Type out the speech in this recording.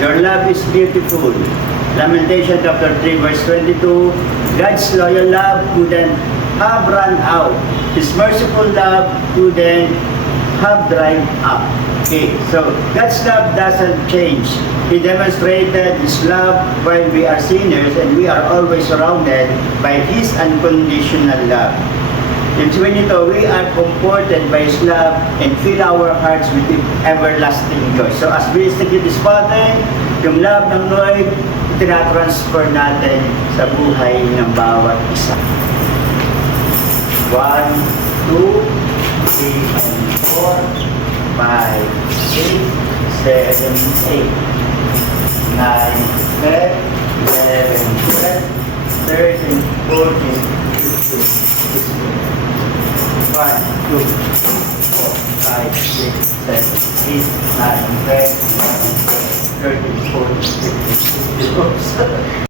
Your love is beautiful. Lamentation chapter 3 verse 22. God's loyal love couldn't have run out. His merciful love couldn't have dried up. Okay, so God's love doesn't change. He demonstrated His love while we are sinners, and we are always surrounded by His unconditional love. Ibig sabihin nito, we are comforted by His love and fill our hearts with everlasting joy. So as we execute this pattern, yung love ng Lord, tinatransfer natin sa buhay ng bawat isa. 1, 2, 3, 4, 5, 6, 7, 8, 9, 10, 11, 12, 13, 14, 15, 16. 1, 2, 3, 4, 5, 6, 7, 8, 9, 10, 11, 12, 13, 14, 15, 16.